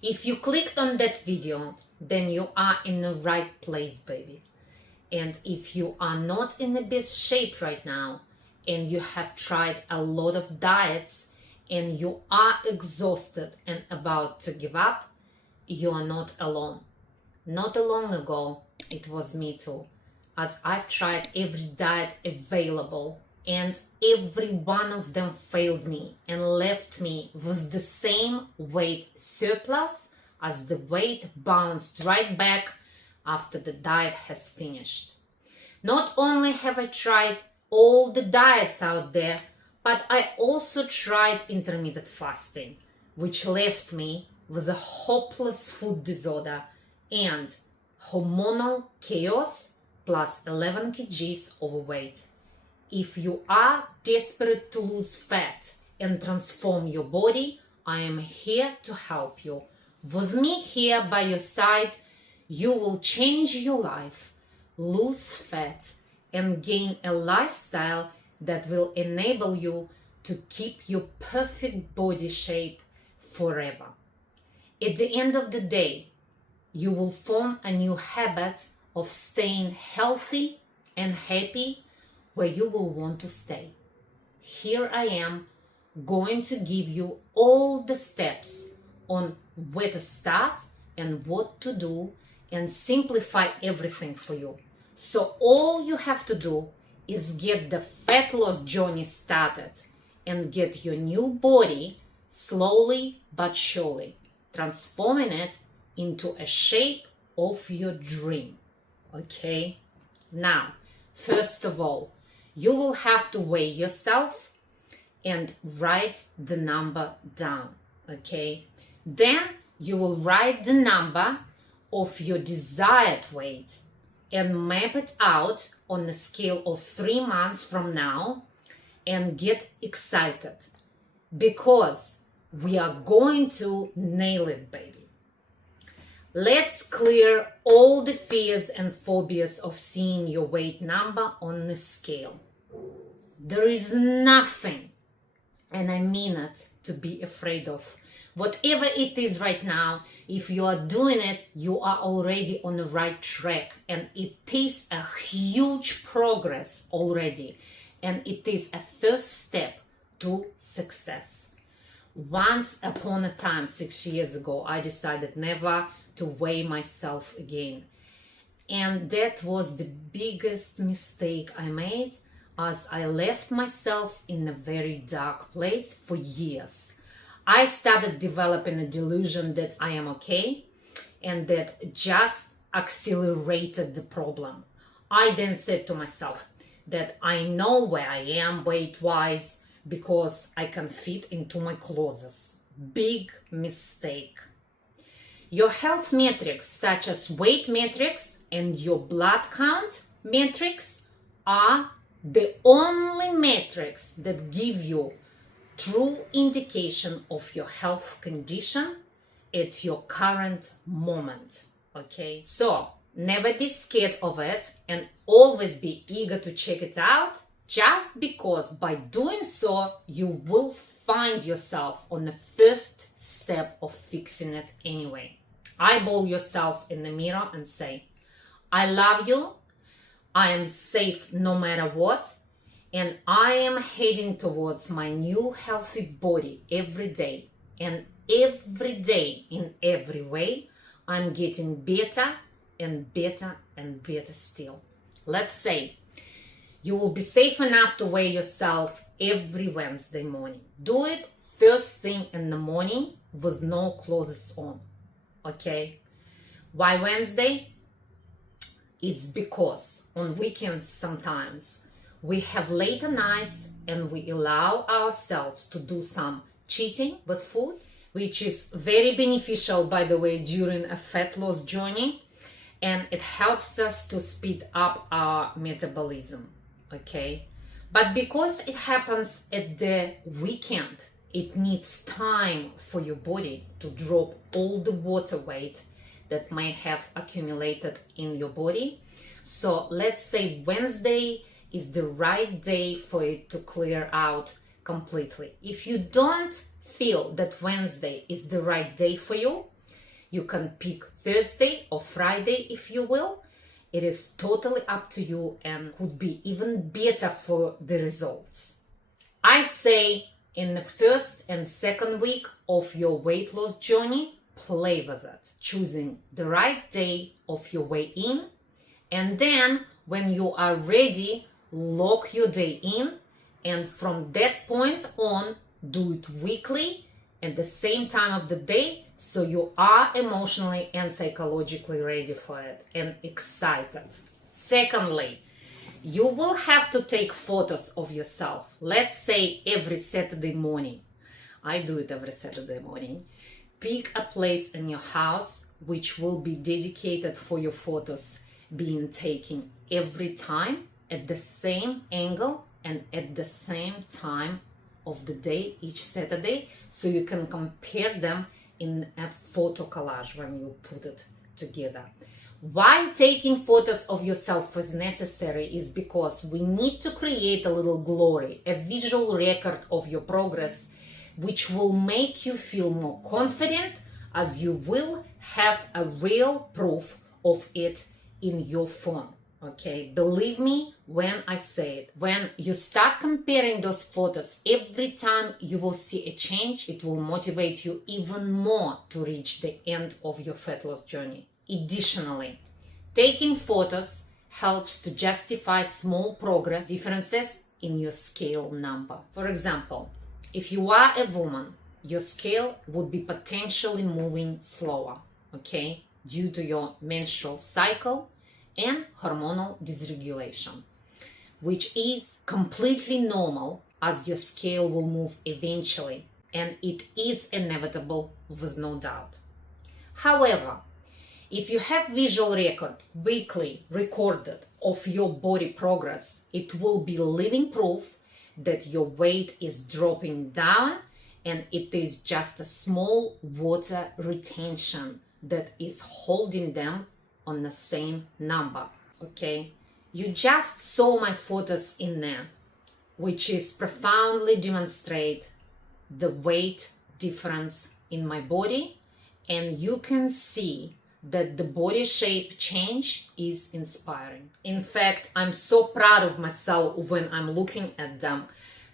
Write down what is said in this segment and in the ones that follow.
If you clicked on that video, then you are in the right place, baby. And if you are not in the best shape right now, and you have tried a lot of diets, and you are exhausted and about to give up, you are not alone. Not long ago, it was me too, as I've tried every diet available, and every one of them failed me and left me with the same weight surplus as the weight bounced right back after the diet has finished. Not only have I tried all the diets out there, but I also tried intermittent fasting, which left me with a hopeless food disorder and hormonal chaos plus 11 kgs overweight. If you are desperate to lose fat and transform your body, I am here to help you. With me here by your side, you will change your life, lose fat, and gain a lifestyle that will enable you to keep your perfect body shape forever. At the end of the day, you will form a new habit of staying healthy and happy where you will want to stay. Here I am going to give you all the steps on where to start and what to do and simplify everything for you. So all you have to do is get the fat loss journey started and get your new body slowly but surely, transforming it into a shape of your dream. Okay? Now, first of all, you will have to weigh yourself and write the number down. Okay? Then you will write the number of your desired weight and map it out on a scale of 3 months from now and get excited because we are going to nail it, baby. Let's clear all the fears and phobias of seeing your weight number on the scale. There is nothing, and I mean it, to be afraid of. Whatever it is right now, if you are doing it, you are already on the right track, and it is a huge progress already, and it is a first step to success. Once upon a time, 6 years ago, I decided never to weigh myself again, and that was the biggest mistake I made, as I left myself in a very dark place for years. I started developing a delusion that I am okay, and that just accelerated the problem. I then said to myself that I know where I am weight-wise because I can fit into my clothes. Big mistake. Your health metrics, such as weight metrics and your blood count metrics, are the only metrics that give you true indication of your health condition at your current moment. Okay, so never be scared of it and always be eager to check it out, just because by doing so you will find yourself on the first step of fixing it anyway. Eyeball yourself in the mirror and say, I love you, I am safe no matter what, and I am heading towards my new healthy body every day. And every day, in every way, I'm getting better and better and better still. Let's say you will be safe enough to weigh yourself every Wednesday morning. Do it first thing in the morning with no clothes on. Okay? Why Wednesday? It's because on weekends sometimes we have later nights and we allow ourselves to do some cheating with food, which is very beneficial, by the way, during a fat loss journey, and it helps us to speed up our metabolism. Okay? But because it happens at the weekend, it needs time for your body to drop all the water weight that may have accumulated in your body. So let's say Wednesday is the right day for it to clear out completely. If you don't feel that Wednesday is the right day for you, You can pick Thursday or Friday if you will. It is totally up to you and could be even better for the results. I say in the first and second week of your weight loss journey, play with it, choosing the right day of your weigh in, and then when you are ready, lock your day in, and from that point on, do it weekly at the same time of the day, so you are emotionally and psychologically ready for it and excited. Secondly, you will have to take photos of yourself. Let's say every Saturday morning. I do it every Saturday morning. Pick a place in your house which will be dedicated for your photos being taken every time at the same angle and at the same time of the day each Saturday, so you can compare them in a photo collage when you put it together. Why taking photos of yourself is necessary is because we need to create a little glory, a visual record of your progress, which will make you feel more confident, as you will have a real proof of it in your phone. Okay, believe me when I say it. When you start comparing those photos, every time you will see a change, it will motivate you even more to reach the end of your fat loss journey. Additionally, taking photos helps to justify small progress differences in your scale number. For example, if you are a woman, your scale would be potentially moving slower, okay, due to your menstrual cycle and hormonal dysregulation, which is completely normal, as your scale will move eventually, and it is inevitable with no doubt. However, if you have visual record weekly recorded of your body progress, it will be living proof that your weight is dropping down, and it is just a small water retention that is holding them on the same number. Okay, you just saw my photos in there, which is profoundly demonstrate the weight difference in my body, and you can see that the body shape change is inspiring. In fact, I'm so proud of myself when I'm looking at them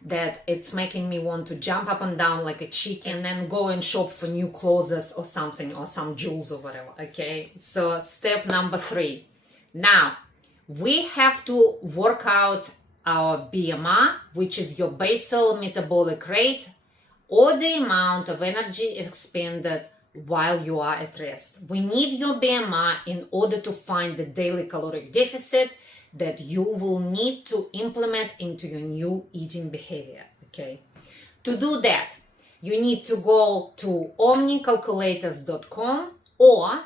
that it's making me want to jump up and down like a chicken and then go and shop for new clothes or something, or some jewels or whatever. Okay, so step number 3. Now we have to work out our BMR, which is your basal metabolic rate, or the amount of energy expended while you are at rest. We need your BMR in order to find the daily caloric deficit that you will need to implement into your new eating behavior. Okay, to do that, you need to go to omnicalculators.com or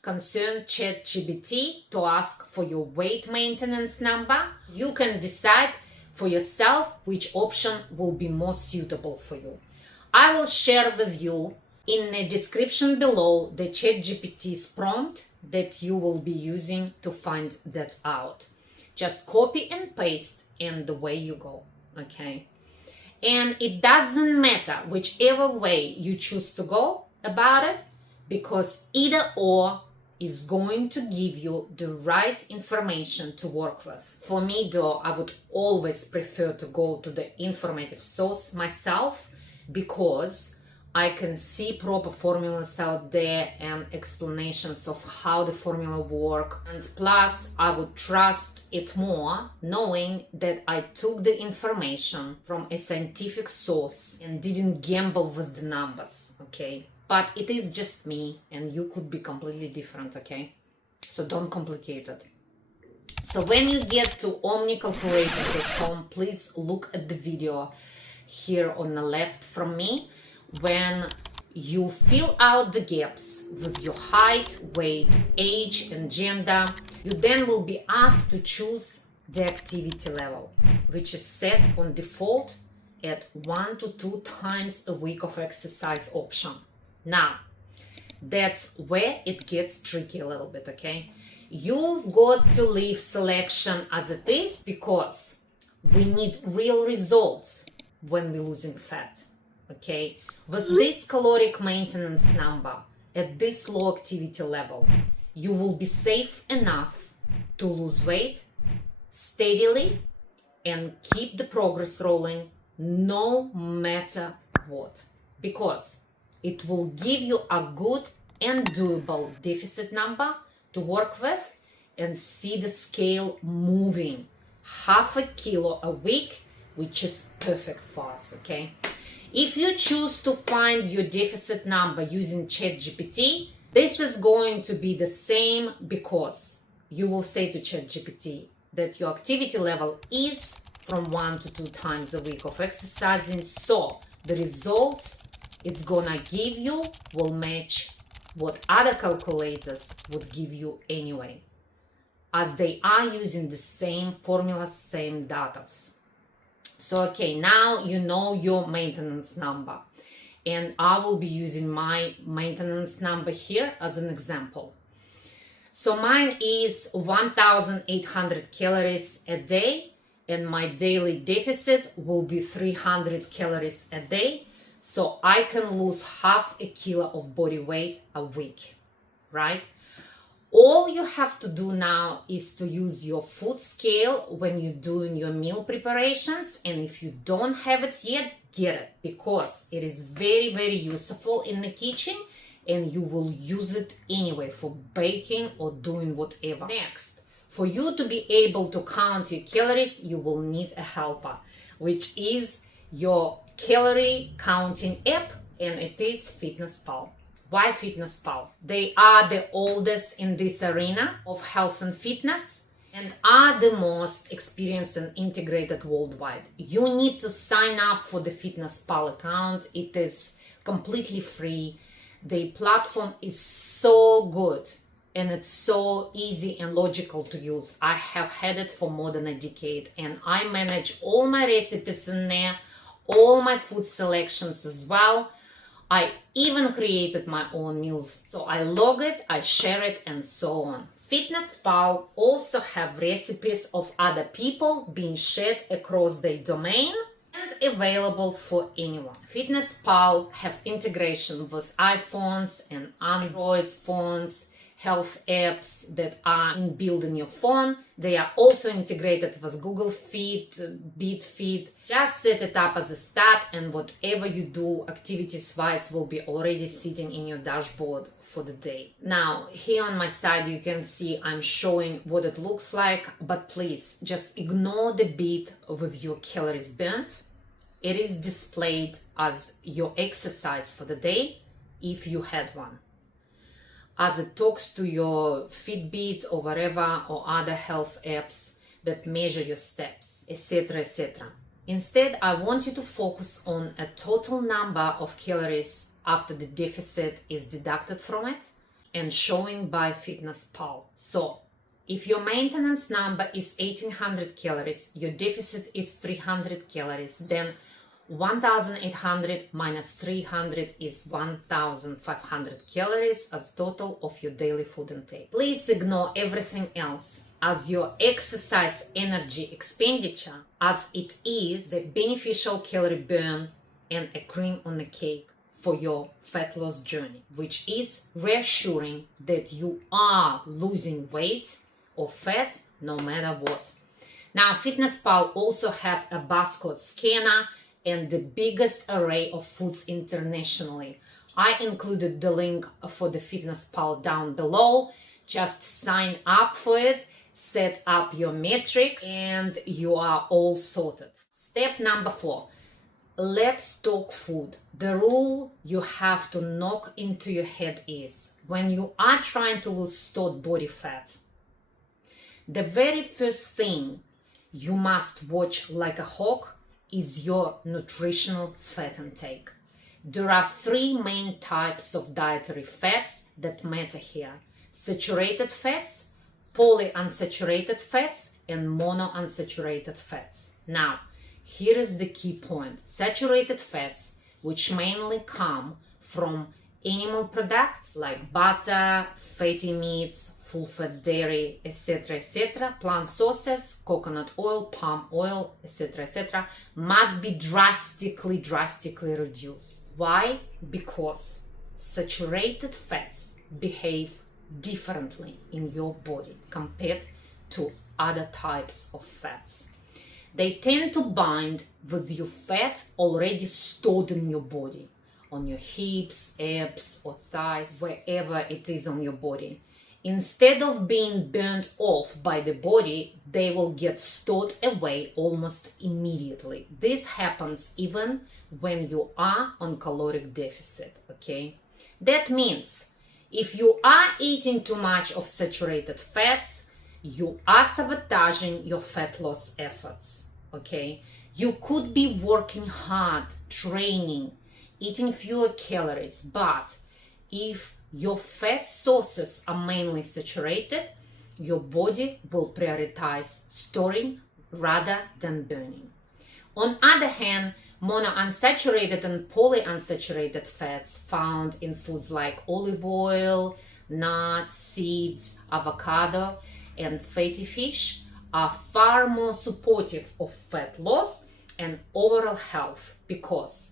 concern ChatGPT to ask for your weight maintenance number. You can decide for yourself which option will be more suitable for you. I will share with you in the description below the ChatGPT's prompt that you will be using to find that out. Just copy and paste and away you go, okay? And it doesn't matter whichever way you choose to go about it, because either or is going to give you the right information to work with. For me though, I would always prefer to go to the informative source myself, because I can see proper formulas out there and explanations of how the formula work, and plus I would trust it more knowing that I took the information from a scientific source and didn't gamble with the numbers, okay? But it is just me, and you could be completely different, okay? So don't complicate it. So when you get to omnicalculators.com, please look at the video here on the left from me. When you fill out the gaps with your height, weight, age, and gender, you then will be asked to choose the activity level, which is set on default at 1 to 2 times a week of exercise option. Now, that's where it gets tricky a little bit, okay? You've got to leave selection as it is, because we need real results when we're losing fat, okay? With this caloric maintenance number, at this low activity level, you will be safe enough to lose weight steadily and keep the progress rolling no matter what, because it will give you a good and doable deficit number to work with and see the scale moving half a kilo a week, which is perfect for us, okay? If you choose to find your deficit number using ChatGPT, this is going to be the same, because you will say to ChatGPT that your activity level is from 1 to 2 times a week of exercising, so the results it's gonna give you will match what other calculators would give you anyway, as they are using the same formulas, same data. So okay, now you know your maintenance number, and I will be using my maintenance number here as an example. So mine is 1,800 calories a day, and my daily deficit will be 300 calories a day. So I can lose half a kilo of body weight a week, right? All you have to do now is to use your food scale when you're doing your meal preparations. And if you don't have it yet, get it, because it is very, very useful in the kitchen and you will use it anyway for baking or doing whatever. Next, for you to be able to count your calories, you will need a helper, which is your calorie counting app, and it is FitnessPal. Why FitnessPal? They are the oldest in this arena of health and fitness and are the most experienced and integrated worldwide. You need to sign up for the FitnessPal account. It is completely free. The platform is so good and it's so easy and logical to use. I have had it for more than a decade, and I manage all my recipes in there, all my food selections as well. I even created my own meals. So I log it, I share it, and so on. FitnessPal also have recipes of other people being shared across their domain and available for anyone. FitnessPal have integration with iPhones and Android phones, health apps that are inbuilt in your phone. They are also integrated with Google Fit, BeatFit. Just set it up as a start, and whatever you do activities-wise will be already sitting in your dashboard for the day. Now, here on my side, you can see I'm showing what it looks like, but please just ignore the bit with your calories burnt. It is displayed as your exercise for the day, if you had one, as it talks to your Fitbit or whatever, or other health apps that measure your steps, etc., etc. Instead, I want you to focus on a total number of calories after the deficit is deducted from it and showing by FitnessPal. So, if your maintenance number is 1800 calories, your deficit is 300 calories, then 1,800 minus 300 is 1,500 calories as total of your daily food intake. Please ignore everything else, as your exercise energy expenditure, as it is the beneficial calorie burn and a cream on the cake for your fat loss journey, which is reassuring that you are losing weight or fat no matter what. Now, FitnessPal also have a barcode scanner and the biggest array of foods internationally. I included the link for the FitnessPal down below. Just sign up for it, set up your metrics, and you are all sorted. Step number 4. Let's talk food. The rule you have to knock into your head is, when you are trying to lose stored body fat, the very first thing you must watch like a hawk is your nutritional fat intake. There are 3 main types of dietary fats that matter here: saturated fats, polyunsaturated fats, and monounsaturated fats. Now, here is the key point. Saturated fats, which mainly come from animal products like butter, fatty meats, full-fat dairy, etc., etc., plant sauces, coconut oil, palm oil, etc., etc., must be drastically reduced. Why? Because saturated fats behave differently in your body compared to other types of fats. They tend to bind with your fat already stored in your body, on your hips, abs, or thighs, wherever it is on your body. Instead of being burnt off by the body, they will get stored away almost immediately. This happens even when you are on caloric deficit, okay? That means if you are eating too much of saturated fats, you are sabotaging your fat loss efforts, okay? You could be working hard, training, eating fewer calories, but if your fat sources are mainly saturated, your body will prioritize storing rather than burning. On the other hand, monounsaturated and polyunsaturated fats found in foods like olive oil, nuts, seeds, avocado, and fatty fish are far more supportive of fat loss and overall health because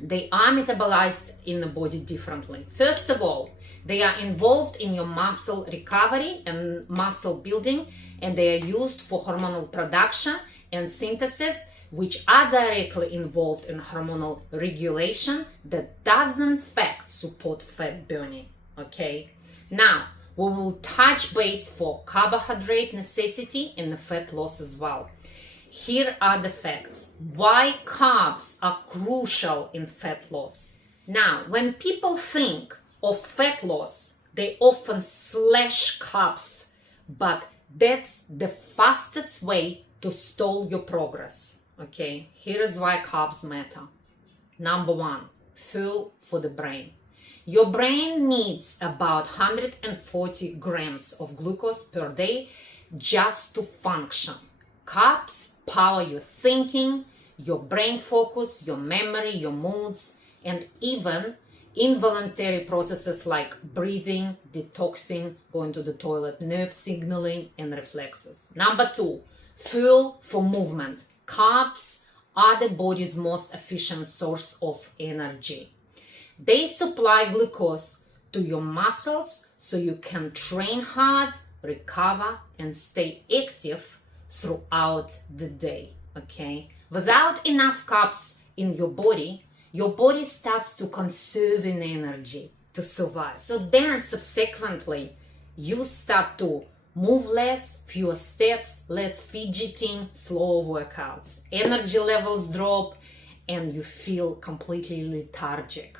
they are metabolized in the body differently. First of all, they are involved in your muscle recovery and muscle building, and they are used for hormonal production and synthesis, which are directly involved in hormonal regulation that does in fact support fat burning, okay? Now, we will touch base for carbohydrate necessity and the fat loss as well. Here are the facts. Why carbs are crucial in fat loss. Now, when people think of fat loss, they often slash carbs, but that's the fastest way to stall your progress. Okay, here is why carbs matter. Number one, fuel for the brain. Your brain needs about 140 grams of glucose per day just to function. Carbs power your thinking, your brain focus, your memory, your moods, and even involuntary processes like breathing, detoxing, going to the toilet, nerve signaling, and reflexes. Number two, fuel for movement. Carbs are the body's most efficient source of energy. They supply glucose to your muscles so you can train hard, recover, and stay active throughout the day, okay? Without enough carbs in your body starts to conserve in energy to survive. So then subsequently, you start to move less, fewer steps, less fidgeting, slower workouts. Energy levels drop and you feel completely lethargic.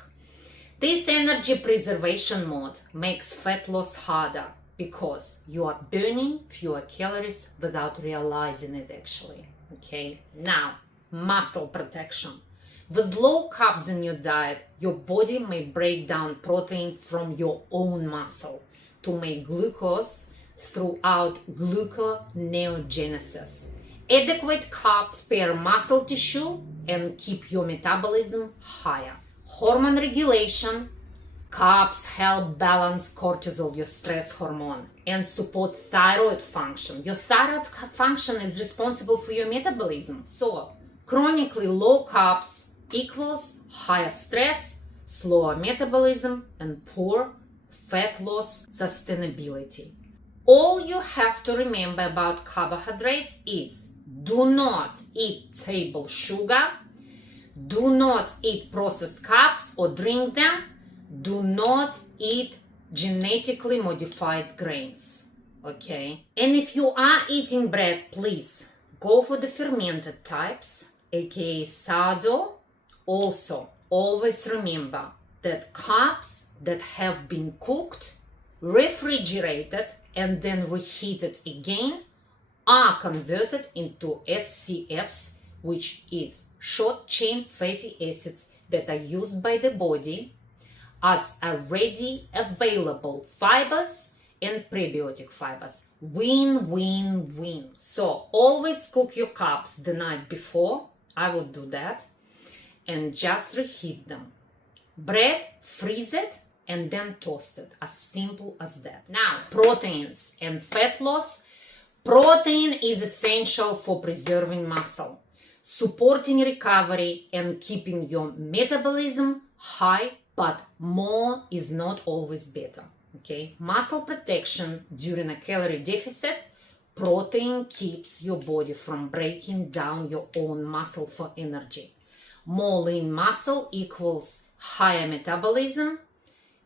This energy preservation mode makes fat loss harder because you are burning fewer calories without realizing it actually, okay? Now, muscle protection. With low carbs in your diet, your body may break down protein from your own muscle to make glucose throughout gluconeogenesis. Adequate carbs spare muscle tissue and keep your metabolism higher. Hormone regulation. Carbs help balance cortisol, your stress hormone, and support thyroid function. Your thyroid function is responsible for your metabolism. So, chronically low carbs equals higher stress, slower metabolism, and poor fat loss sustainability. All you have to remember about carbohydrates is do not eat table sugar, do not eat processed carbs or drink them, do not eat genetically modified grains, okay? And if you are eating bread, please go for the fermented types, aka sourdough. Also, always remember that carbs that have been cooked, refrigerated, and then reheated again are converted into SCFs, which is short-chain fatty acids that are used by the body as already available fibers and prebiotic fibers. Win, win, win. So always cook your carbs the night before. I will do that. And just reheat them. Bread, freeze it, and then toast it. As simple as that. Now, proteins and fat loss. Protein is essential for preserving muscle, supporting recovery, and keeping your metabolism high but more is not always better. Okay, muscle protection during a calorie deficit. Protein keeps your body from breaking down your own muscle for energy. More lean muscle equals higher metabolism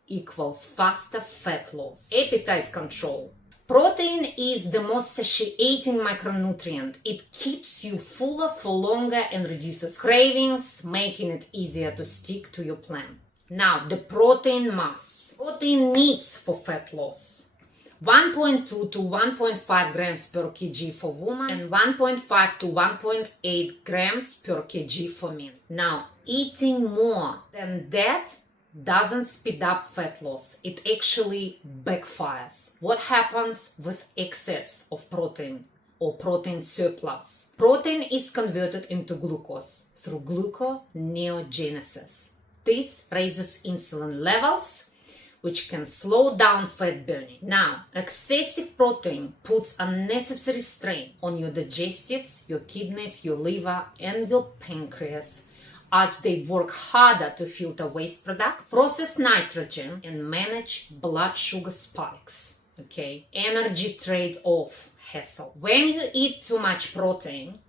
equals faster fat loss. Appetite control. Protein is the most satiating micronutrient. It keeps you fuller for longer and reduces cravings, making it easier to stick to your plan. Now, the protein mass. Protein needs for fat loss. 1.2 to 1.5 grams per kg for women and 1.5 to 1.8 grams per kg for men. Now, eating more than that doesn't speed up fat loss. It actually backfires. What happens with excess of protein or protein surplus? Protein is converted into glucose through gluconeogenesis. This raises insulin levels, which can slow down fat burning. Now, excessive protein puts unnecessary strain on your digestives, your kidneys, your liver, and your pancreas, as they work harder to filter waste products, process nitrogen, and manage blood sugar spikes. Okay, energy trade-off hassle. When you eat too much protein,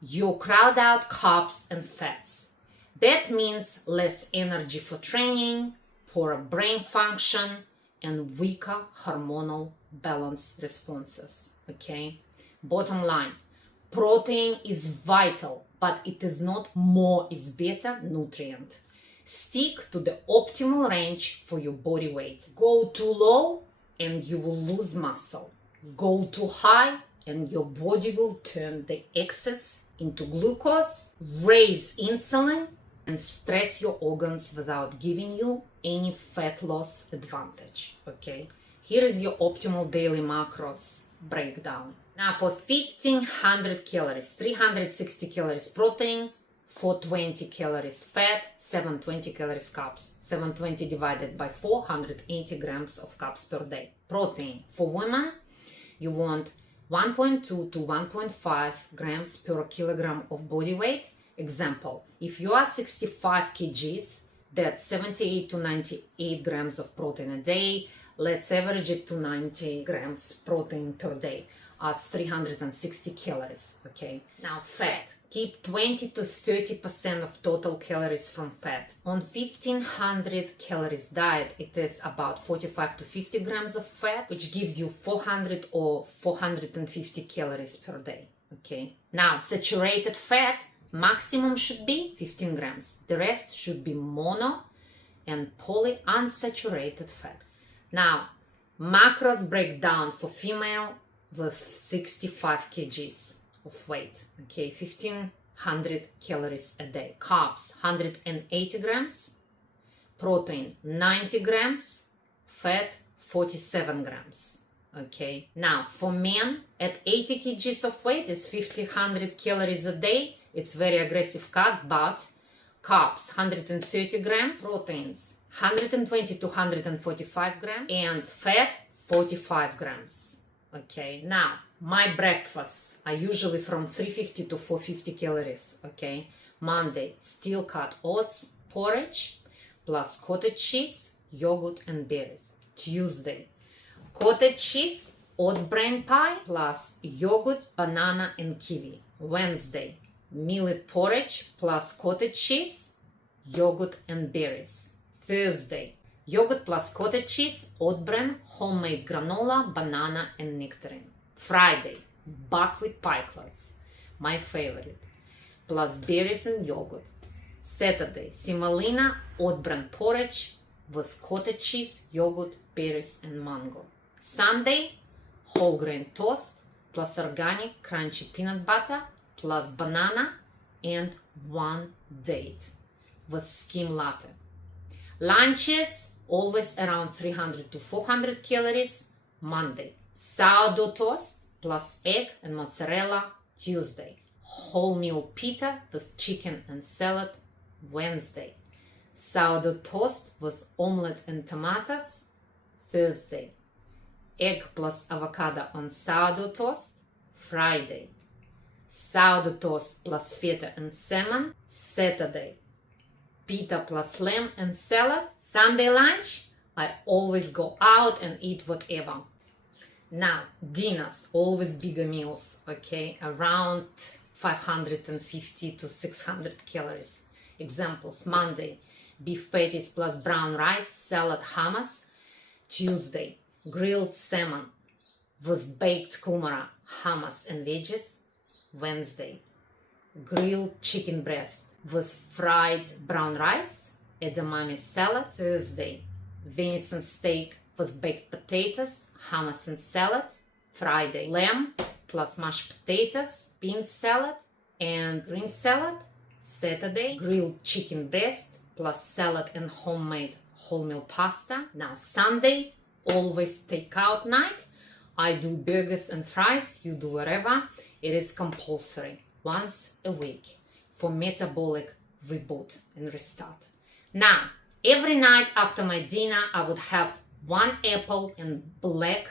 you crowd out carbs and fats. That means less energy for training, poorer brain function, and weaker hormonal balance responses. Okay, bottom line, protein is vital, but it is not more is better nutrient. Stick to the optimal range for your body weight. Go too low and you will lose muscle. Go too high and your body will turn the excess into glucose, raise insulin, and stress your organs without giving you any fat loss advantage. Okay, here is your optimal daily macros breakdown. Now, for 1500 calories, 360 calories protein, 420 calories fat, 720 calories carbs. 720 divided by 480 grams of carbs per day. Protein. For women, you want 1.2 to 1.5 grams per kilogram of body weight. Example, if you are 65 kgs, that's 78 to 98 grams of protein a day. Let's average it to 90 grams protein per day as 360 calories. Okay, now fat. Keep 20 to 30% of total calories from fat. On 1500 calories diet, it is about 45 to 50 grams of fat, which gives you 400 or 450 calories per day. Okay, now saturated fat maximum should be 15 grams. The rest should be mono and polyunsaturated fats. Now, macros breakdown for female with 65 kgs of weight. Okay, 1500 calories a day. Carbs 180 grams, protein 90 grams, fat 47 grams. Okay, now for men at 80 kgs of weight is 1500 calories a day. It's very aggressive cut, but carbs 130 grams, proteins 120 to 145 grams, and fat 45 grams. Okay, now my breakfasts are usually from 350 to 450 calories. Okay, Monday, steel cut oats porridge plus cottage cheese, yogurt, and berries. Tuesday, cottage cheese, oat bran pie plus yogurt, banana, and kiwi. Wednesday, millet porridge plus cottage cheese, yogurt, and berries. Thursday, yogurt plus cottage cheese, oat bran, homemade granola, banana, and nectarine. Friday, buckwheat pikelets, my favorite, plus berries and yogurt. Saturday, semolina, oat bran porridge with cottage cheese, yogurt, berries, and mango. Sunday, whole grain toast plus organic crunchy peanut butter plus banana and one date with skim latte. Lunches always around 300 to 400 calories. Monday, sourdough toast plus egg and mozzarella. Tuesday, wholemeal pita with chicken and salad. Wednesday, sourdough toast with omelette and tomatoes. Thursday, egg plus avocado on sourdough toast. Friday, sourdough toast plus feta and salmon. Saturday, pita plus lamb and salad. Sunday lunch, I always go out and eat whatever. Now, dinners, always bigger meals, okay, around 550 to 600 calories. Examples: Monday, beef patties plus brown rice, salad, hummus. Tuesday, grilled salmon with baked kumara, hummus and veggies. Wednesday, grilled chicken breast with fried brown rice, edamame salad. Thursday, venison steak with baked potatoes, hummus and salad. Friday, lamb plus mashed potatoes, bean salad and green salad. Saturday, grilled chicken breast plus salad and homemade wholemeal pasta. Now Sunday, always takeout night. I do burgers and fries, you do whatever. It is compulsory, once a week, for metabolic reboot and restart. Now, every night after my dinner, I would have 1 apple and black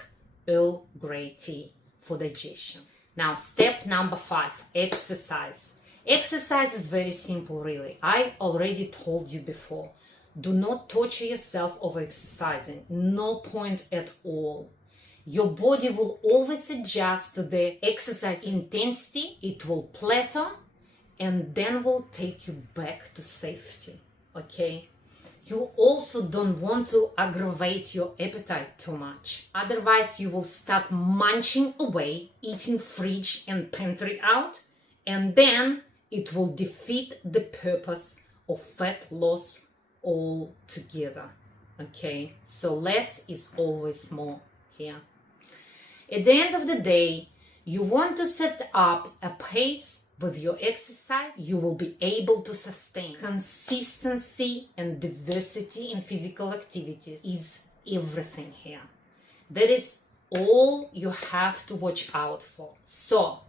Earl Grey tea for digestion. Now, step number 5, exercise. Exercise is very simple, really. I already told you before. Do not torture yourself over exercising. No point at all. Your body will always adjust to the exercise intensity. It will plateau and then will take you back to safety. Okay? You also don't want to aggravate your appetite too much. Otherwise, you will start munching away, eating fridge and pantry out, and then it will defeat the purpose of fat loss altogether. Okay? So less is always more here. At the end of the day, you want to set up a pace with your exercise you will be able to sustain. Consistency and diversity in physical activities is everything here. That is all you have to watch out for. So,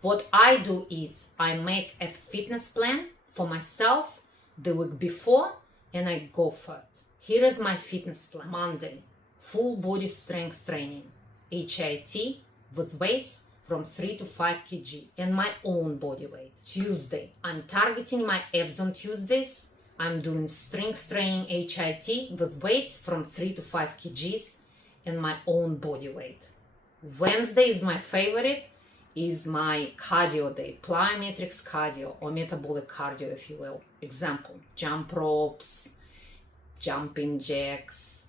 what I do is I make a fitness plan for myself the week before and I go for it. Here is my fitness plan. Monday, full body strength training. HIIT with weights from 3 to 5 kgs and my own body weight. Tuesday, I'm targeting my abs on Tuesdays. I'm doing strength training HIIT with weights from 3 to 5 kgs and my own body weight. Wednesday is my favorite, is my cardio day, plyometrics cardio or metabolic cardio if you will. Example, jump ropes, jumping jacks,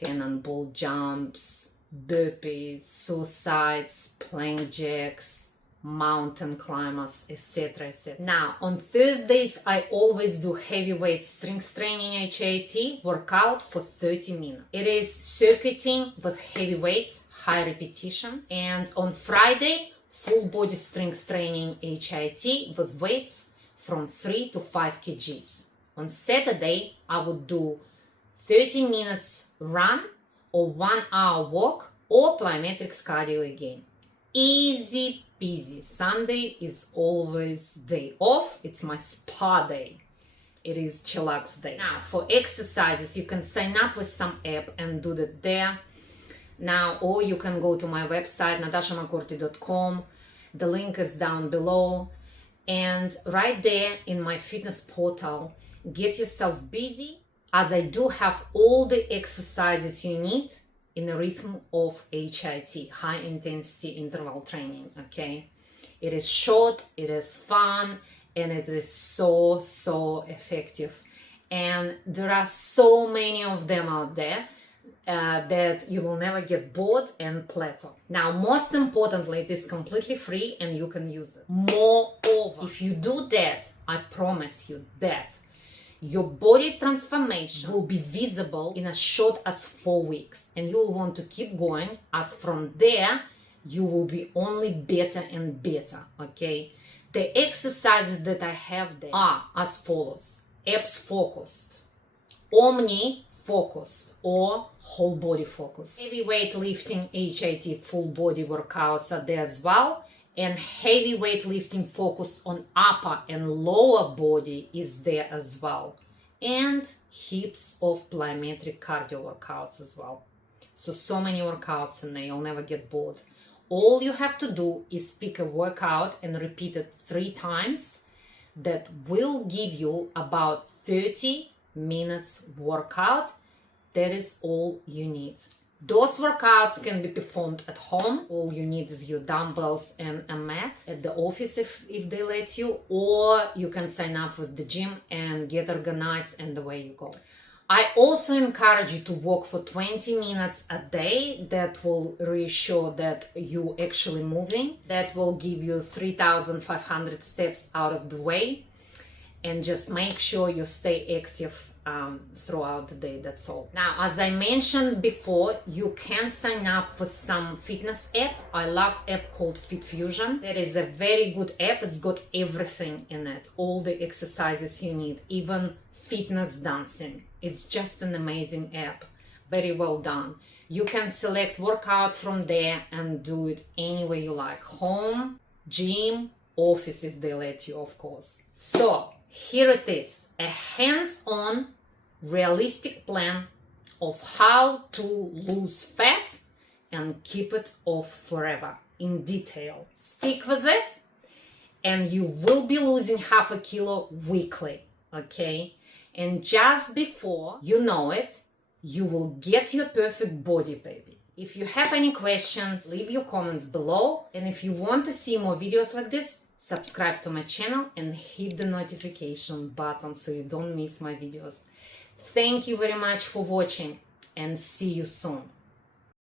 cannonball jumps, burpees, suicides, plank jacks, mountain climbers, etc. etc. Now, on Thursdays, I always do heavyweight strength training HIIT workout for 30 minutes. It is circuiting with heavy weights, high repetitions. And on Friday, full body strength training HIIT with weights from 3 to 5 kgs. On Saturday, I would do 30 minutes run or 1 hour walk or plyometrics cardio again. Easy peasy. Sunday is always day off. It's my spa day. It is chillax day. Now, for exercises, you can sign up with some app and do that there. Now, or you can go to my website, natashamakorty.com. The link is down below. And right there in my fitness portal, get yourself busy, as I do have all the exercises you need in a rhythm of HIIT, high intensity interval training, okay? It is short, it is fun, and it is so effective. And there are so many of them out there that you will never get bored and plateau. Now, most importantly, it is completely free and you can use it. Moreover, if you do that, I promise you that your body transformation will be visible in as short as 4 weeks. And you will want to keep going, as from there, you will be only better and better, okay? The exercises that I have there are as follows: abs focused, omni focused, or whole body focused. Heavy weightlifting HIIT full body workouts are there as well. And heavy weightlifting focused on upper and lower body is there as well. And heaps of plyometric cardio workouts as well. So many workouts in there, you'll never get bored. All you have to do is pick a workout and repeat it 3 times. That will give you about 30 minutes workout. That is all you need. Those workouts can be performed at home. All you need is your dumbbells and a mat at the office if they let you, or you can sign up with the gym and get organized, and away you go. I also encourage you to walk for 20 minutes a day. That will reassure that you're actually moving. That will give you 3,500 steps out of the way. And just make sure you stay active throughout the day. That's all. Now, as I mentioned before, you can sign up for some fitness app. I love app called Fit Fusion. That is a very good app. It's got everything in it, all the exercises you need, even fitness dancing. It's just an amazing app. Very well done. You can select workout from there and do it any way you like. Home, gym, office if they let you, of course. So here it is, a hands-on, realistic plan of how to lose fat and keep it off forever in detail. Stick with it and you will be losing half a kilo weekly, okay? And just before you know it, you will get your perfect body, baby. If you have any questions, leave your comments below. And if you want to see more videos like this, subscribe to my channel and hit the notification button so you don't miss my videos. Thank you very much for watching and see you soon.